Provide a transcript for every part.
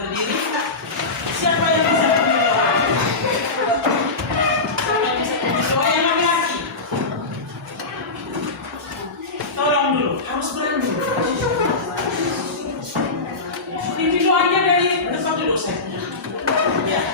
Berdiri. Siapa yang bisa berdiri doa? Siapa yang bisa berdiri doa yang laki-laki? Tolong dulu, harus berani dulu. Pimpin doanya dari depan dulu saya. Ya.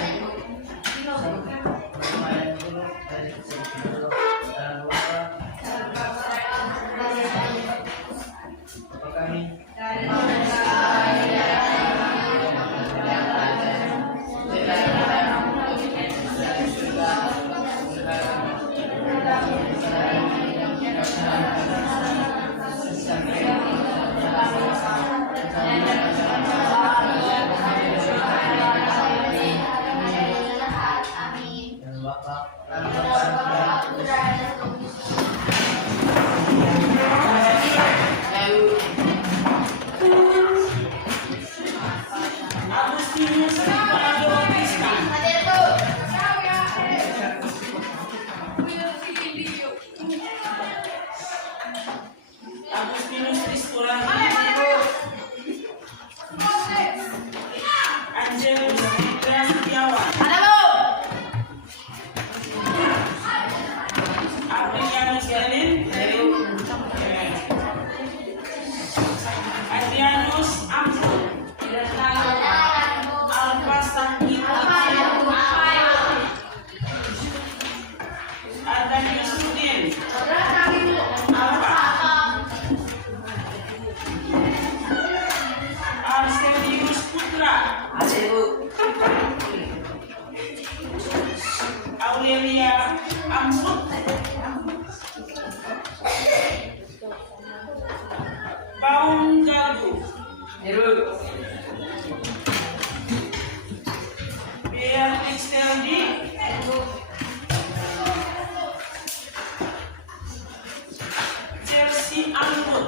Agustinus Tristura Angelus Fitra Setiawan Adrianus Galin Adrianus Amru Alfa Sakit Adanius Udin Alfa Arsenius Putra Aurelia Amsut Baum Gagu Beatrix Teldi Chelsea Angkut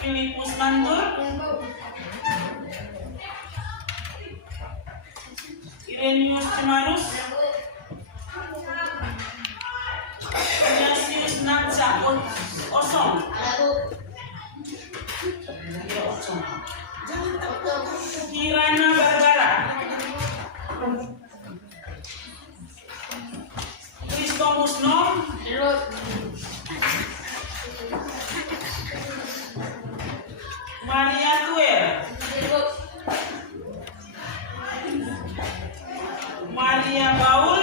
Filipus Mantur Irenius Cemarus Ignatius Natsa Osong Kirana Barbara Kristomus Nom Maria Tuer Maria Baul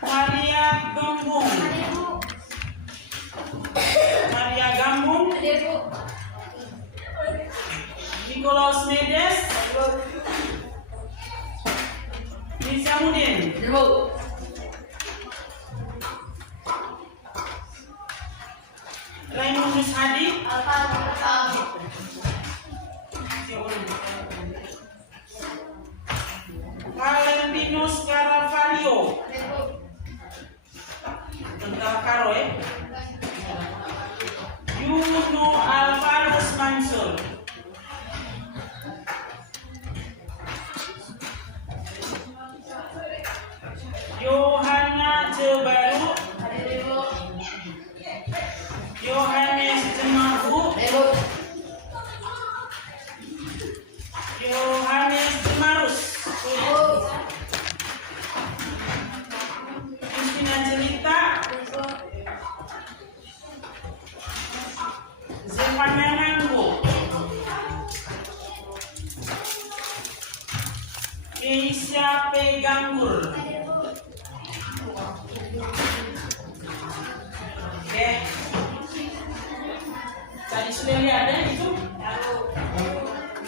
Maria Gambung Maria Gambung Nikolaus Nedes Nizamuddin Raymondus Hadi Valentinus Caravaggio Bentar Karo Yuno Alvarez Mansur Yohana Jebaru Yohanes Jemahu Yohanes Jemarus Justina Jelita Zevana Nanggo Keisha Peganggur Oke. Tadi sudah lihat ya itu?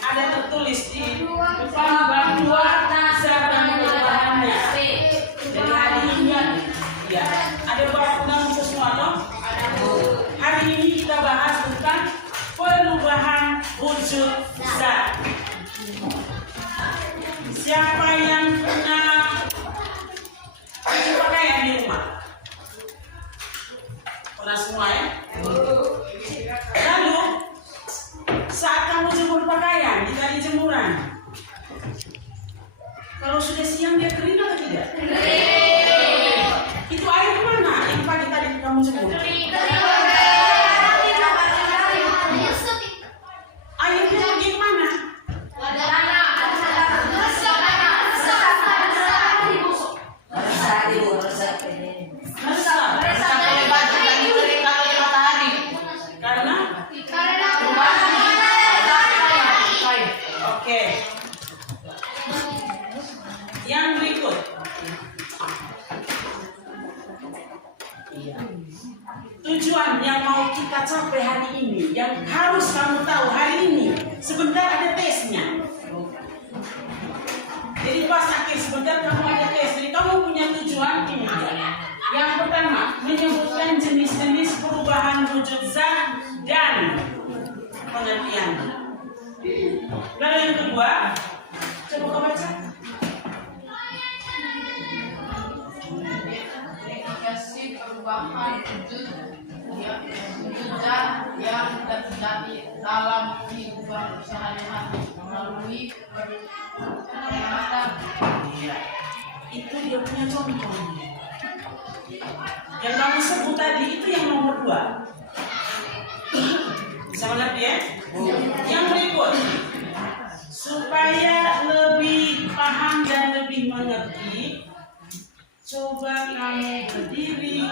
Ada tertulis di depan bahwa sedang perubahannya. Jadi hari ini ya ada perubahan sesuatu. Hari ini kita bahas tentang perubahan wujud zat. Siapa yang punya pakaian di rumah? Pernah semua ya? Lalu saat kamu jemur pakaian di kali jemuran, kalau sudah siang dia kering atau tidak? Kering. Itu air mana yang pagi tadi kamu jemur? Kering. Iya. Tujuan yang mau kita capai hari ini, yang harus kamu tahu hari ini, sebentar ada tesnya. Jadi pas akhir sebentar kamu ada tes, jadi kamu punya tujuan ini. Yang pertama, menyebutkan jenis-jenis perubahan wujud zat dan pengertiannya. Lalu yang kedua, coba kau baca. Indikasi perubahan wujud zat yang terjadi dalam kehidupan sehari-hari melalui pengamatan. Iya, itu dia punya contoh. Yang kamu sebut tadi itu yang nomor 2. Bisa mengerti ya? Yang berikut, supaya lebih paham dan lebih mengerti, coba kamu berdiri,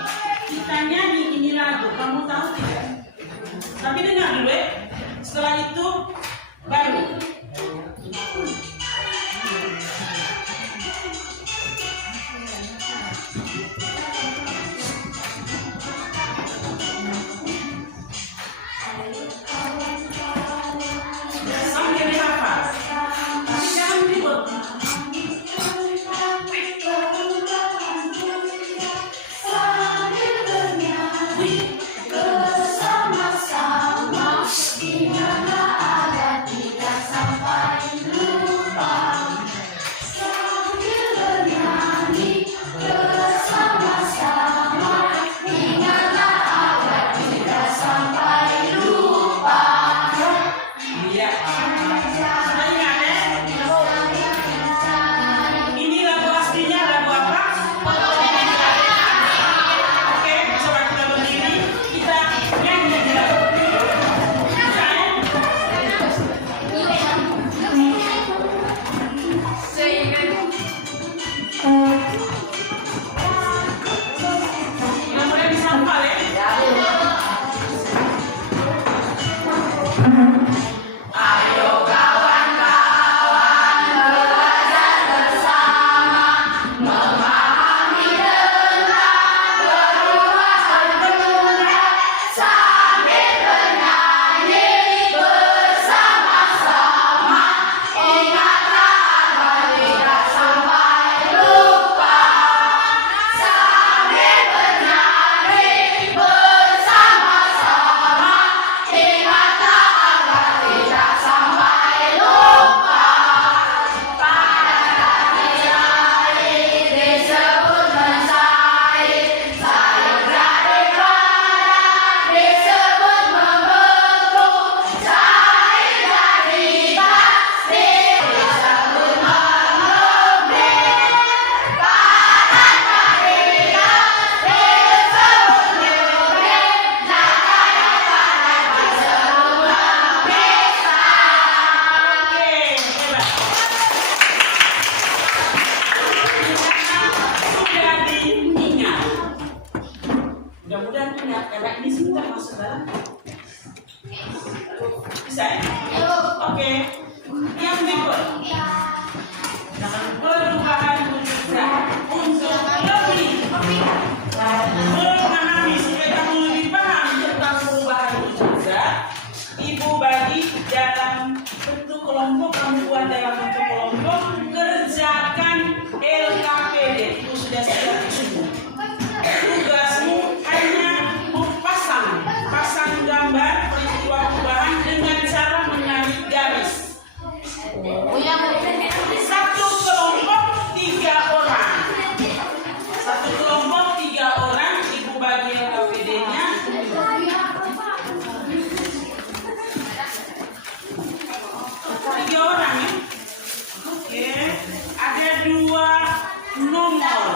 kita nyanyi ini lagu, kamu tahu tidak? Tapi dengar dulu ya, setelah itu baru. Sambil dihafal, tapi jangan ribut. Bisa ya? Oke. Yang berikut. Dengan perubahan wujud zat untuk lebih memahami, supaya kamu lebih paham tentang perubahan wujud zat, Ibu bagi dalam bentuk kelompok, kamu buat dalam bentuk kelompok, kerjakan LKPD. Itu sudah saya semua. Tugasmu hanya pasang gambar peristiwa perubahan dengan cara menarik garis. Satu kelompok 3 orang. Satu kelompok 3 orang. Ibu bagi LKPD-nya. 3 orang ya. Oke. Ada 2 nomor.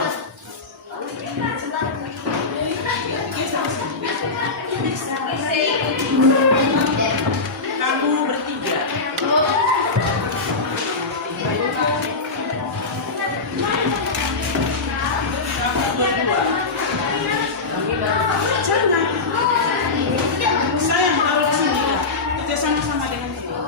Kamu bertiga. Kamu berdua. Jangan. Saya taruh sini. Kita sama-sama dengan dia.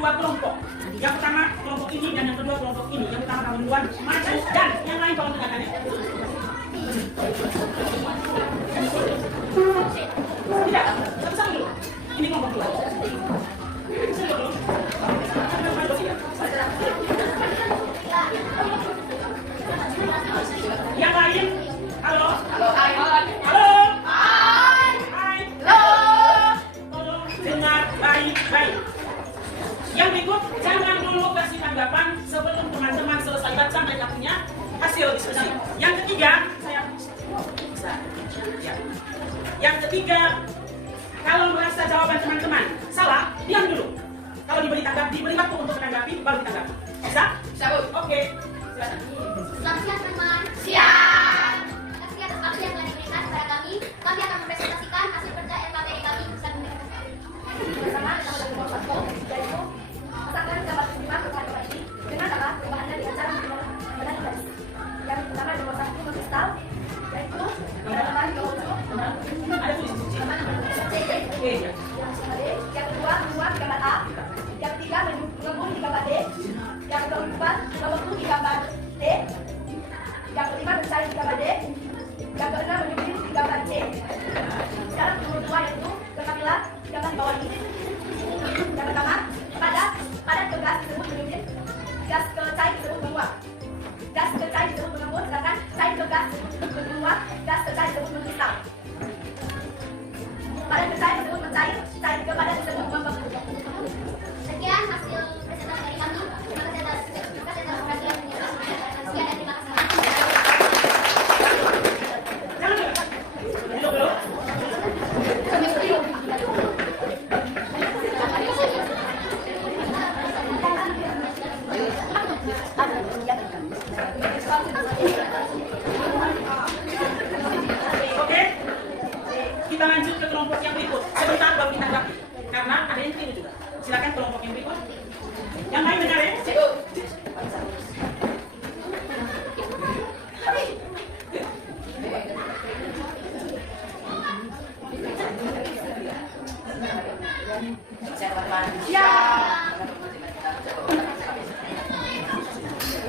dua kelompok. Yang pertama kelompok ini dan yang kedua kelompok ini. Yang pertama kamu duluan maju dan yang lain tolong dengarkan ya. Tidak, satu-satu dulu. Ini kelompok dua. Yang lain, halo, halo, hai, halo, hai, hai, halo. Tolong dengar baik-baik. Yang berikut, jangan dulu kasih tanggapan sebelum teman-teman selesai baca mereka punya hasil diskusi. Yang ketiga, saya bisa. Ya. Yang ketiga, kalau merasa jawaban teman-teman salah, diam dulu. Kalau diberi waktu untuk menanggapi, baru ditanggapi. Bisa? Bisa, Bu. Oke. Silakan. Selamat siang teman-teman. Siang. Kasih atas waktu yang telah diberikan kepada kami. Kami akan mempresentasikan hasil kerja LKPD kami bersama dengan Fatko, yaitu masakan dapat diterima kepada ini dengan cara perubahannya dengan cara menggunakan garis. Yang pertama nomor 1 kristal, yaitu gambar Ada tulis. yang kedua menguat di gambar A, yang ketiga menggabung di gambar D, yang keempat membentuk di gambar D, yang kelima mencari di gambar D, yang keenam menyusun di gambar C. Sekarang nomor 2 yaitu keterampilan di gambar bawah ini. Yang pertama padat ke gas disebut menyusun, gas ke cair disebut menguap, gas ke cair disebut mengembun, sedangkan cair ke gas disebut menguap, gas ke cair disebut mengkristal. Padat ke cair disebut mencair, cair ke padat disebut membeku. Sekian hasil presentasi dari kami. Terima kasih atas perhatian. Sekian dan terima kasih. Jangan dulu. Duduk dulu. Oke. Kita lanjut ke kelompok yang berikut. Sebentar baru ditanggapi. Karena ada yang keliru juga. Silakan kelompok yang berikut. Yang lain benar ya?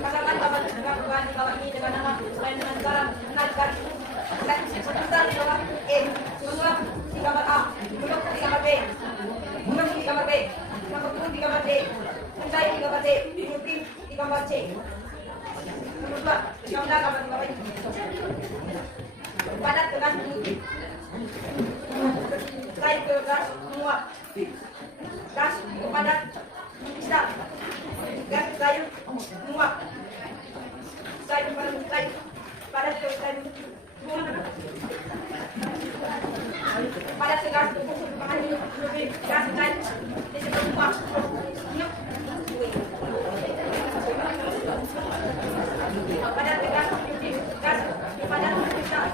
Masakan dapat dilakukan di bawah ini dengan nama selain dengan cara menaikkan berputar di bawah E, menguap di gambar A, menguap di gambar B, menguap di gambar B, membentuk di gambar D, mencair di gambar D, menyuting di gambar C. Nomor 2, gambar dapat di bawah ini. Padat ke gas menyuting, cair ke gas menguap, gas ke padat mengkristal, gas ke cair menguap, cair ke padat cair, padat ke cair padat ke gas menyuting, gas ke cair disebut menguap. Padat ke gas menyuting, gas ke padat mengkristal,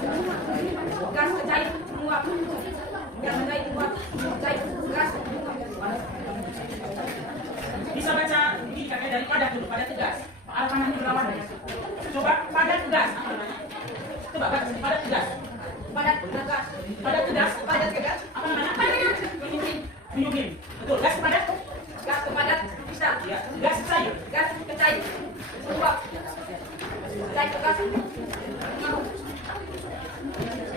gas ke cair menguap, gas ke cair menguap, cair gas menguap. Bisa baca indikatornya dari padat dulu, padat tegas. Apa namanya berlawanan? Coba padat tegas. Apa namanya? Coba baca padat tegas. Padat tegas, Padat tegas. padat tegas, Apa namanya? Menyublim. Betul. Gas padat. gas ke padat kristal, Ya. Gas cair. gas ke cair menguap, cair ke gas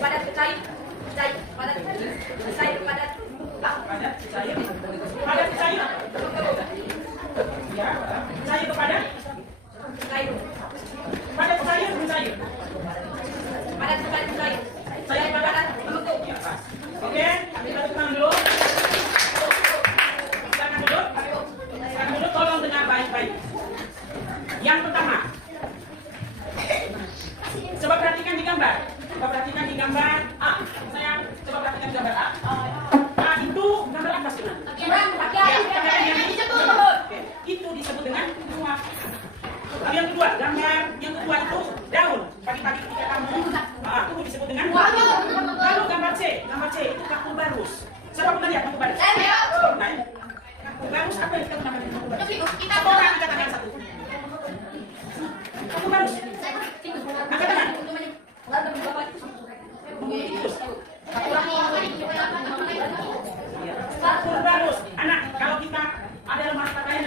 padat ke cair, cair padat, cair ke padat Padat cair. Padat cair. Ya. Cair ke padat. cair, Padat cair mencair. padat ke padat cair, Cair ke padat membentuk. Ya, pas. Oke, kita tepuk tangan dulu. Silakan duduk. Silakan duduk, tolong dengar baik-baik. Yang pertama, coba perhatikan di gambar. Coba perhatikan di gambar A. Sayang, coba perhatikan di gambar A. A itu gambar apa sih? Oke, itu disebut dengan menguap. Lalu yang kedua, gambar yang kedua itu daun. Pagi-pagi ketika kamu itu disebut dengan lalu gambar C itu kaku barus. Siapa pernah lihat kaku barus? Nah, kaku barus apa yang kita gunakan dengan kaku barus? Satu orang dikatakan satu. Kaku barus. Angkat tangan. Kaku barus. Anak, kalau kita ada lemari pakaian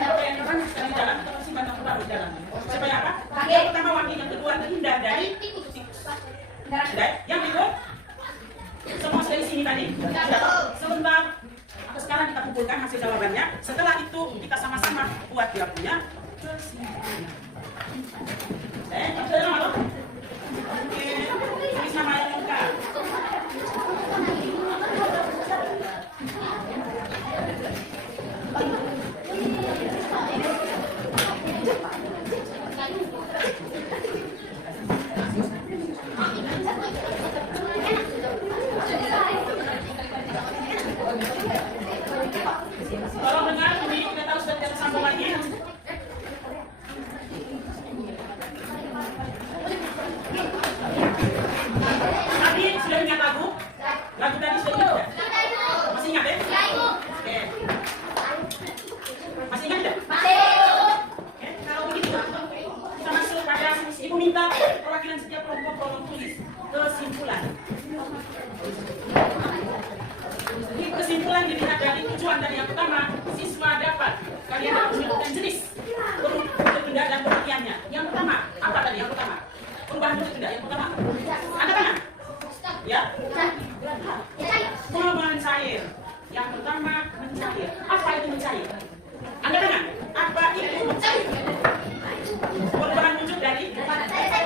kumpulkan hasil jawabannya. Setelah itu kita sama-sama buat dia punya kesimpulan. Itu nama lo? Oke, tulis nama yang lengkap. Tolong dengar, ini kita tahu sudah tidak tersambung lagi. Tadi sudah ingat lagu? Lagu tadi sudah ingat tidak? Masih ingat ya? Oke. Masih ingat tidak? Oke, kalau begitu kita masuk pada Ibu minta perwakilan setiap kelompok tolong tulis kesimpulan. Kesimpulan dilihat dari tujuan dari yang pertama, siswa dapat kalian harus menentukan jenis berpindah dan pengertiannya. Yang pertama, apa tadi yang pertama? Perubahan berpindah. Yang pertama, angkat tangan. Ya. Mencair. Yang pertama, mencair. Apa itu mencair? Angkat tangan. Apa itu mencair? Perubahan wujud dari perubahan wujud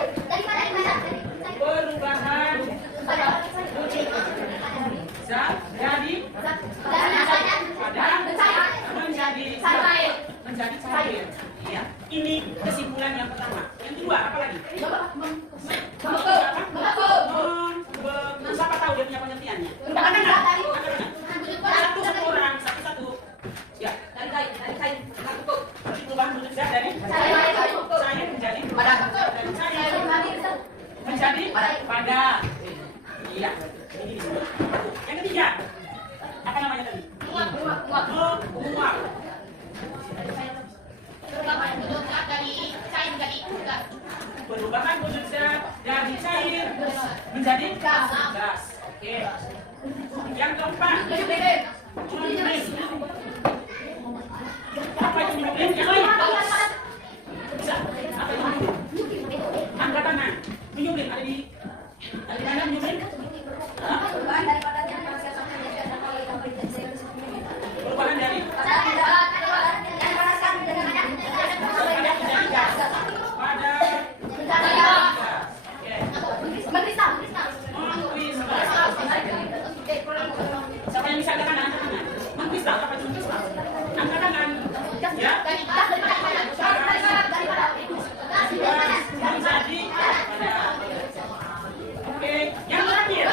dari menjadi cair. Ya. Ini kesimpulan yang pertama. Yang kedua, apa lagi? Siapa tahu dia punya pengertiannya? Satu orang, satu. Ya. Perubahan wujud dari cair menjadi padat. Iya. Ini disebut. Yang ketiga, apa namanya tadi? Menguap. Perubahan wujud zat dari cair menjadi gas. Oke. Yang keempat, menyublim. Apa itu menyublim? Yang lain? Bisa. Apa itu menyublim? Angkat tangan. Menyublim ada di mana menyublim? Perubahan dari siapa yang bisa angkat tangan? Mengkristal, apa itu mengkristal? Angkat tangan. Ya. Menjadi padat. Oke, yang terakhir.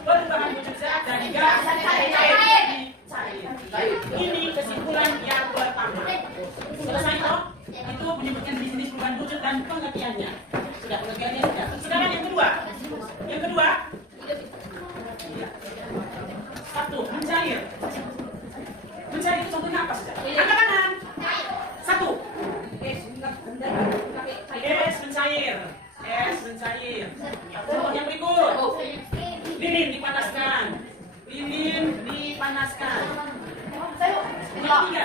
Perubahan wujud zat dari gas menjadi cair. Ini kesimpulan yang pertama. Selesai toh? Itu menyebutkan jenis perubahan wujud dan pengertiannya. Sudah pengertiannya sudah. Sekarang yang kedua. Yang kedua. Satu, mencair. Mencair itu contohnya apa saja? Angkat tangan. Satu. Es mencair. Es mencair. Contoh yang berikut. Lilin dipanaskan. Lilin dipanaskan. Yang ketiga.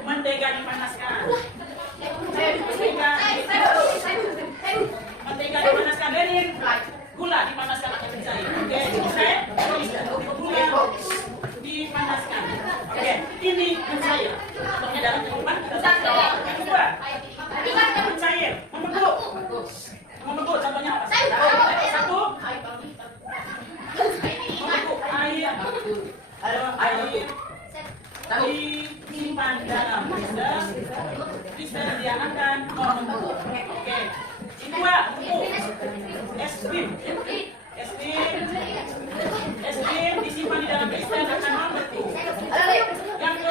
Mentega dipanaskan. Mentega dipanaskan. Lilin. Gula dipanaskan atau mencair. Oke, selesai. Gula dipanaskan. Oke, ini mencair. Contohnya dalam kehidupan kita. Yang kedua. Mencair. Membekuk. Membekuk contohnya apa? Satu. Membekuk air. Air disimpan dalam freezer. Freezer dia akan membekuk. Oke. Yang kedua, es krim. Es krim disimpan di dalam freezer akan membekuk. Yang ke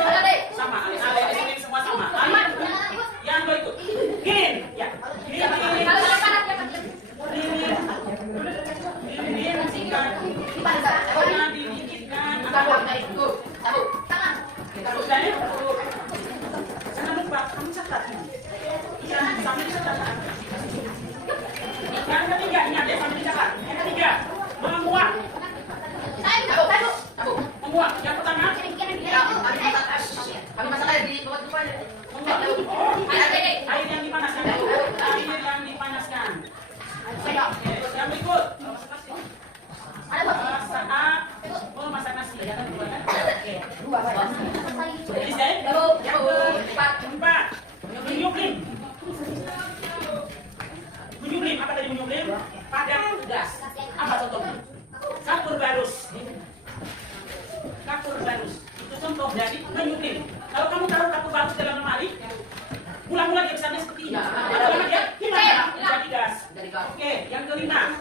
sama, es krim semua sama. Yang berikut, gin, ya. Lilin disimpan. Karena didinginkan akan membekuk. Sudah ya? Jangan lupa kamu catat. Jangan sampai dicatat. Yang ketiga, ingat ya sampai dicatat. Yang ketiga, menguap. Menguap. Yang pertama, air yang dipanaskan. Air yang dipanaskan. barus. Kapur barus. Itu contoh dari menyublim. Kalau kamu taruh kapur barus dalam lemari, mula-mula dia besarnya seperti ini. Lama-lama dia gimana? Jadi gas. Oke, yang kelima,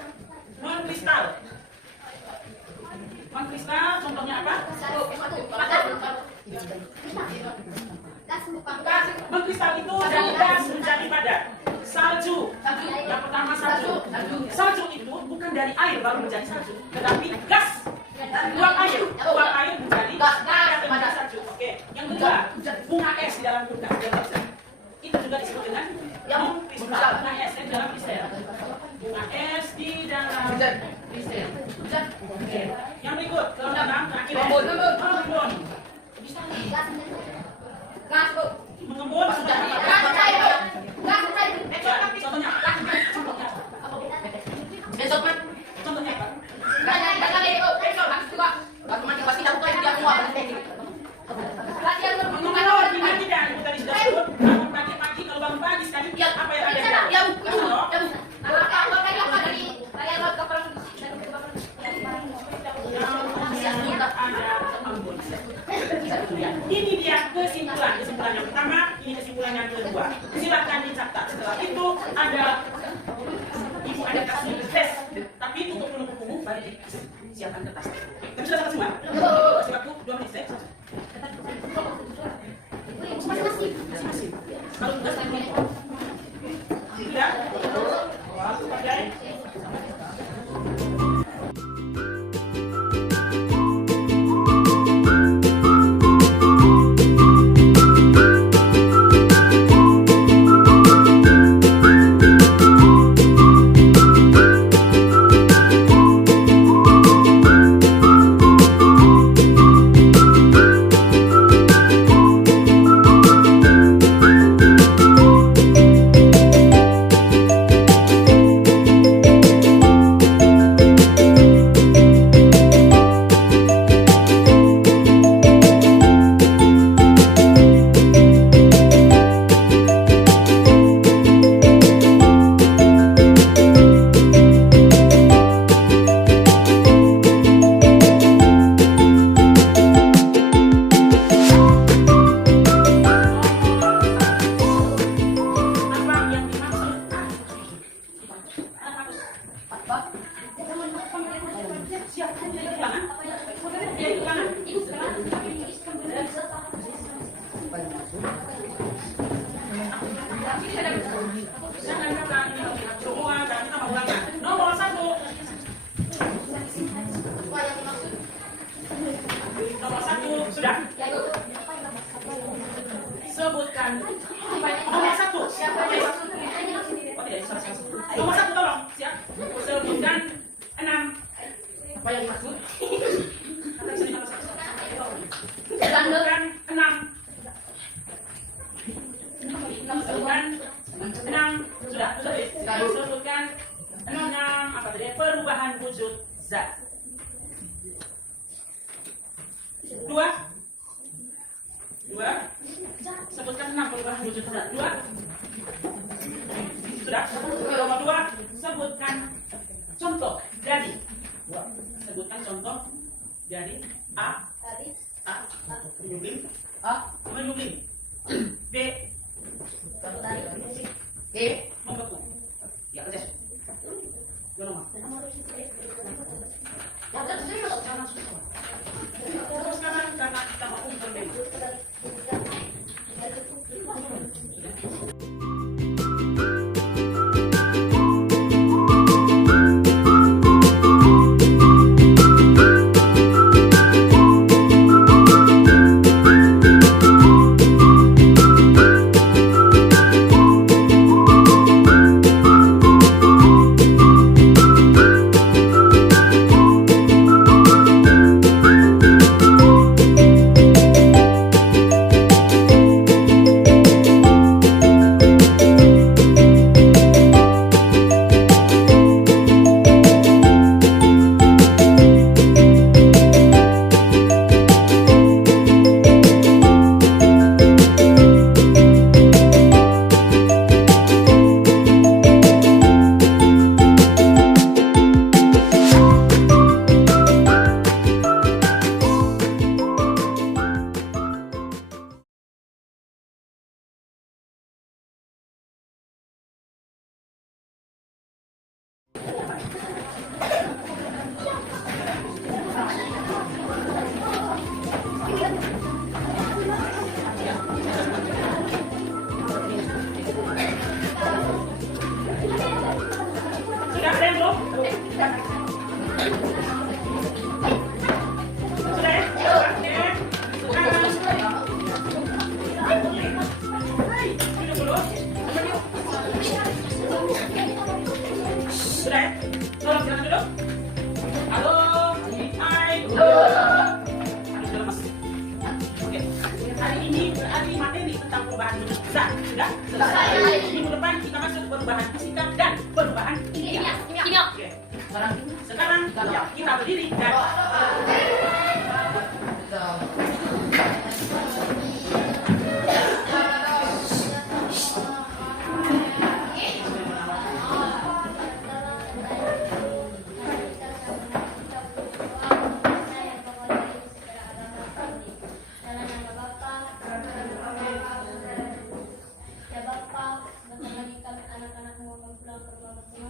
non-kristal. Non-kristal contohnya apa? Non-kristal itu dari gas menjadi padat. Salju. Yang pertama salju. Salju itu bukan dari air baru menjadi salju, tetapi gas. Uap air menjadi padat salju. Oke. Yang kedua, bunga es di dalam kulkas. Itu juga disebut dengan non-kristal. Bunga es di dalam kristal. Bunga es di dalam kristal. Oke. Yang berikut, kelengkapan terakhir. Mengembun. Bisa mengembun sudah. Contohnya contohnya apa? Mengembun tidak ibu tadi sudah sebut. Bangun pagi-pagi, kalau bangun pagi sekali apa yang ada? Ini dia kesimpulan yang pertama, ini kesimpulan yang kedua. Silakan dicatat. Setelah itu ibu ada kasih tes, tapi tutup dulu buku, baru siapkan kertas. Tapi sudah selesai semua. Masih waktu 2 menit. Masing-masing. Kalau tugas lagi. Sudah. Waktu pakai. Nomor 1. Nomor 1 sudah. Sebutkan nomor 1. Siapa yang nomor 1 tolong. Siap. Sebutkan 6. Apa yang dimaksud? Sebutkan 6. Sebutkan 6. Sudah. Sebutkan 6 apa tadi? Perubahan wujud zat. 2. Sebutkan 6 perubahan wujud zat. 2. Sudah. Nomor 2. Sebutkan contoh dari. Sebutkan contoh dari A. Menyublim. Menyublim. B. Membeku. Ya, kerja. Dua nomor. Sekarang karena kita mau berbeda. Minggu depan kita masuk perubahan fisika dan perubahan kimia. Oke. Sekarang ya, kita berdiri dan Ya Bapak, sebentar lagi kami anak-anak mau pulang ke rumah masing-masing.